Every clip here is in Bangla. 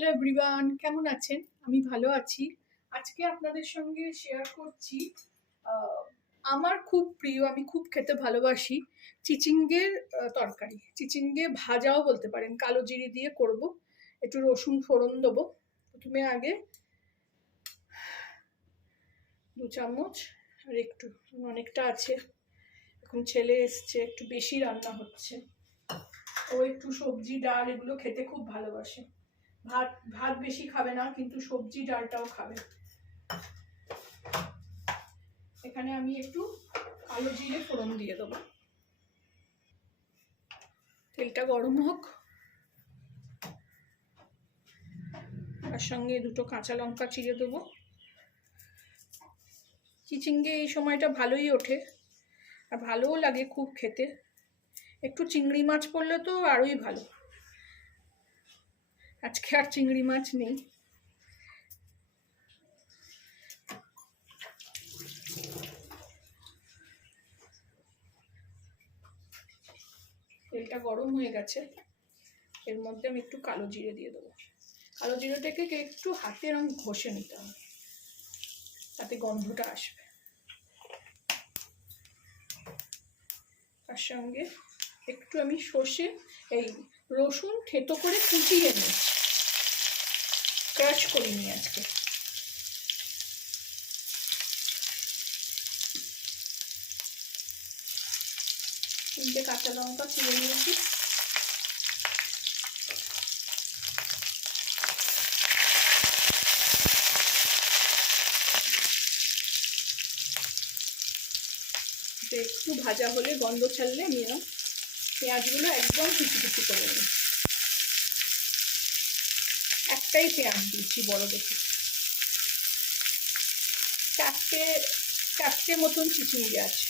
হ্যালো এভরিওয়ান, কেমন আছেন? আমি ভালো আছি। আজকে আপনাদের সঙ্গে শেয়ার করছি আমার খুব প্রিয়, আমি খুব খেতে ভালোবাসি চিচিঙ্গের তরকারি। চিচিঙ্গে ভাজাও বলতে পারেন, কালো জিরে দিয়ে করব। একটু রসুন ফোড়ন দেবো। প্রথমে আগে 2 চামচ, আর একটু অনেকটা আছে, এখন ছেলে এসছে, একটু বেশি রান্না হচ্ছে। ও একটু সবজি ডাল এগুলো খেতে খুব ভালোবাসে। ভাত ভাত বেশি খাবে না, কিন্তু সবজি ডালটাও খাবে। এখানে আমি একটু কালো জিরে ফোড়ন দিয়ে দেবো। তেলটা গরম হোক, তার সঙ্গে 2টো কাঁচা লঙ্কা চিড়ে দেবো। চিচিঙ্গে এই সময়টা ভালোই ওঠে, আর ভালোও লাগে খুব খেতে। একটু চিংড়ি মাছ পড়লে তো আরোই ভালো। আজকে আর চিংড়ি মাছ নেই। তেলটা গরম হয়ে গেছে, এর মধ্যে আমি একটু কালো জিরে দিয়ে দেবো। কালো জিরেটাকে একটু হাতে এরকম ঘষে নিতে হবে, তাতে গন্ধটা আসবে। তার সঙ্গে একটু আমি সর্ষে, এই রসুন থেতো করে কুচিয়ে নিয়েছি, ক্রাশ করিনি আজকে। তিনটে কাঁচা লঙ্কা চিড়ে নিয়েছি। একটু ভাজা হলে, গন্ধ ছাড়লে আমি পেঁয়াজগুলো একদম কুচি কুচি করে নেব। একটাই পেঁয়াজ দিচ্ছি বড় দেখে, চারটে মতন চিচিঙ্গে আছে।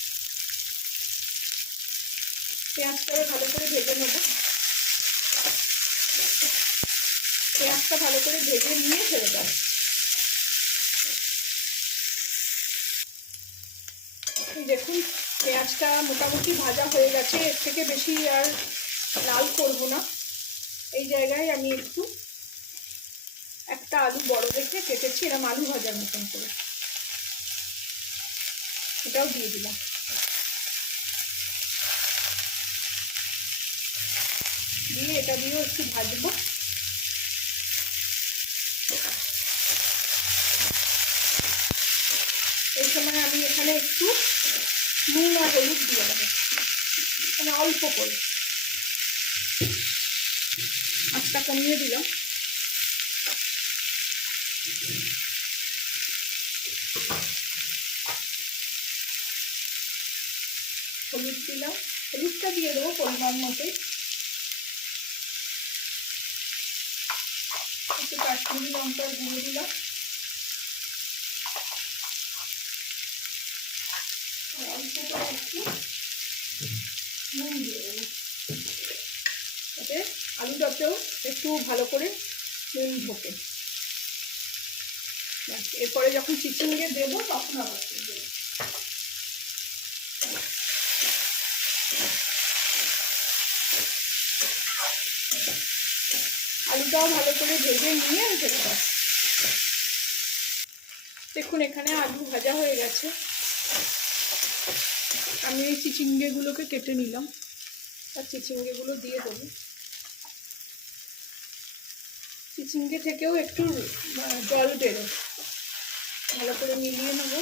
পেঁয়াজটা ভালো করে ভেজে নেব। পেঁয়াজটা ভালো করে ভেজে নিয়ে ছেড়ে দেব। দেখুন, পেঁয়াজটা মোটামুটি ভাজা হয়ে গেছে, এর থেকে বেশি আর লাল করব না। এই জায়গায় আমি একটু একটা আলু বড় দেখে কেটেছি, এরকম আলু ভাজার মতন করে, এটাও দিয়ে দিলাম। দিয়ে এটা দিয়েও একটু ভাজবো। এই সময় আমি এখানে একটু নুন আর হলুদ দিয়ে দেবো, মানে অল্প করে। আঁচটা কমিয়ে দিলাম। হলুদ দিলাম, হলুদটা দিয়ে দেবো পরিমাণ মতোই। একটু কাশ্মীরি লঙ্কার গুঁড়ো দিলাম, অল্প করে একটু নুন দিয়ে দেবো, যাতে আলুটাতেও একটু ভালো করে নুন ঢোকে। এরপরে যখন চিচিঙ্গে দেবো তখন আবার দেবো। আলুটাও ভালো করে ভেজে নিয়ে আমি ফেলে দেবো। দেখুন, এখানে আলু ভাজা হয়ে গেছে। আমি এই চিচিঙ্গেগুলোকে কেটে নিলাম, আর চিচিঙ্গেগুলো দিয়ে দেবো। চিচিঙ্গে থেকেও একটু জল বেরো, ভালো করে মিলিয়ে নেব।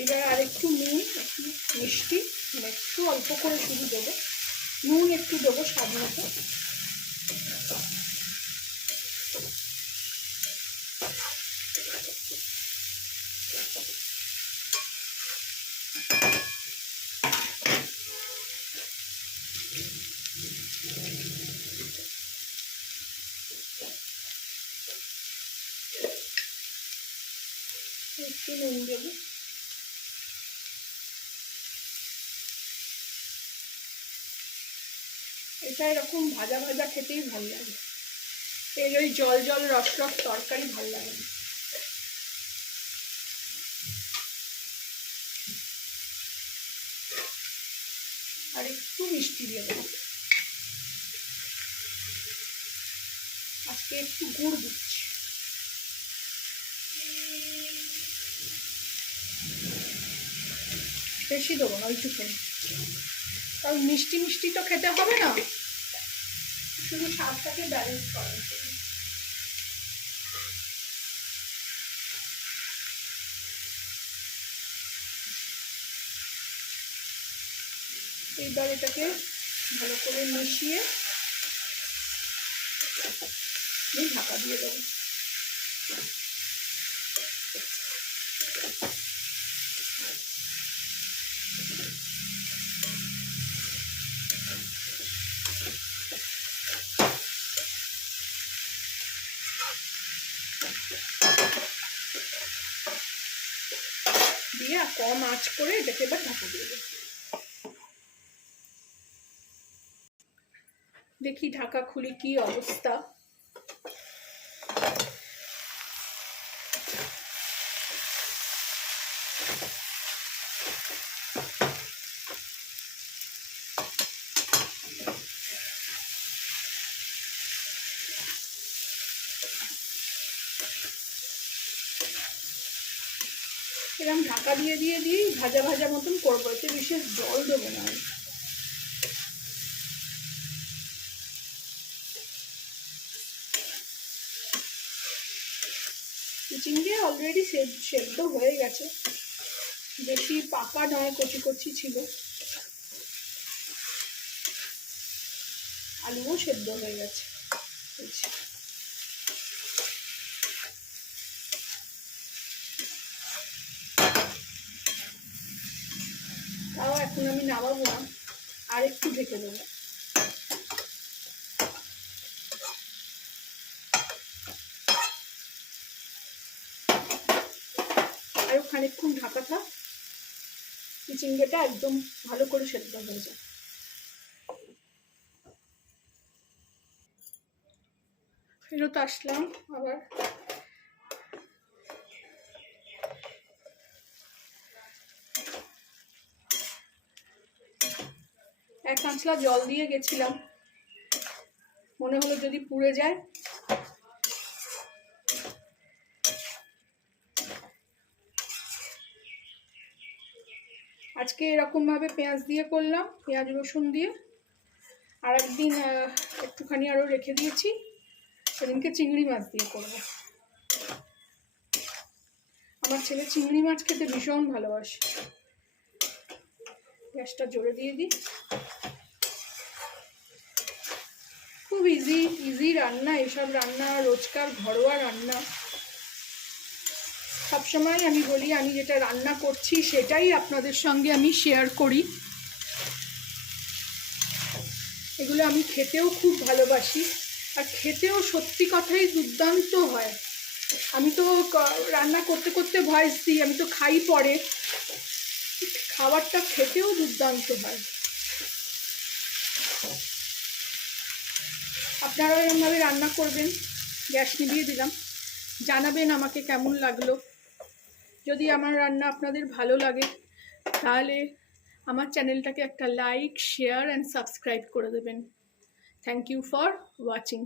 এবার আর একটু নুন, একটু মিষ্টি, একটু অল্প করে শুধু দেবো, নুন একটু দেবো স্বাদ মতো। একটু নুন দেবো। এটা এরকম ভাজা ভাজা খেতেই ভালো লাগে, এই ওই জল জল রস রস তরকারি ভালো লাগে না। আর একটু মিষ্টি দিয়ে দেবো। আজকে একটু গুড় দিচ্ছি। বেশি দেবো না, ওইটুকুনি, কারণ মিষ্টি মিষ্টি তো খেতে হবে না, শুধু স্বাদটাকে ব্যালেন্স করার জন্য। এইবার এটাকে ভালো করে মিশিয়ে ঢাকা দিয়ে দেবো। দিয়ে কম আঁচ করে এটাকে এবার ঢাকা দিয়ে দেবো। দেখি ঢাকা খুলি কি অবস্থা। এরকম ঢাকা দিয়ে ভাজা ভাজা মতন করবো, এতে বিশেষ জল দেবো না। চিচিঙ্গে অলরেডি সেদ্ধ হয়ে গেছে, বেশি পাকা নয়, কচি কচি ছিল। আলুও সেদ্ধ হয়ে গেছে। তাও এখন আমি নামাবো না, আর একটু ঢেকে দেবো। আরো খানিকক্ষণ ঢাকা থাক, চিচিঙ্গেটা একদম ভালো করে সেদ্ধ হয়ে যায়। ফেরত আসলাম আবার। এক কাঁচলা জল দিয়ে গেছিলাম, মনে হলো যদি পুড়ে যায়। আজকে এরকম ভাবে পেঁয়াজ দিয়ে করলাম, পেঁয়াজ রসুন দিয়ে। আর একদিন একটুখানি আরো রেখে দিয়েছি, সেদিনকে চিংড়ি মাছ দিয়ে করব। আমার ছেলে চিংড়ি মাছ খেতে ভীষণ ভালোবাসে। গ্যাসটা জোরে দিয়ে দিই। খুব ইজি রান্না, এসব রান্না রোজকার ঘরোয়া রান্না। সবসময় আমি বলি, আমি যেটা রান্না করছি সেটাই আপনাদের সঙ্গে আমি শেয়ার করি। এগুলো আমি খেতেও খুব ভালোবাসি, আর খেতেও সত্যি কথাই দুর্দান্ত হয়। আমি তো রান্না করতে করতে ভয়েস দিই, আমি তো খাই পরে, খাবারটা খেতেও দুর্দান্ত হয়। আপনারা এরকমভাবে রান্না করবেন। গ্যাস নিভিয়ে দিলাম। জানাবেন আমাকে কেমন লাগলো। যদি আমার রান্না আপনাদের ভালো লাগে তাহলে আমার চ্যানেলটাকে একটা লাইক, শেয়ার অ্যান্ড সাবস্ক্রাইব করে দেবেন। Thank you for watching.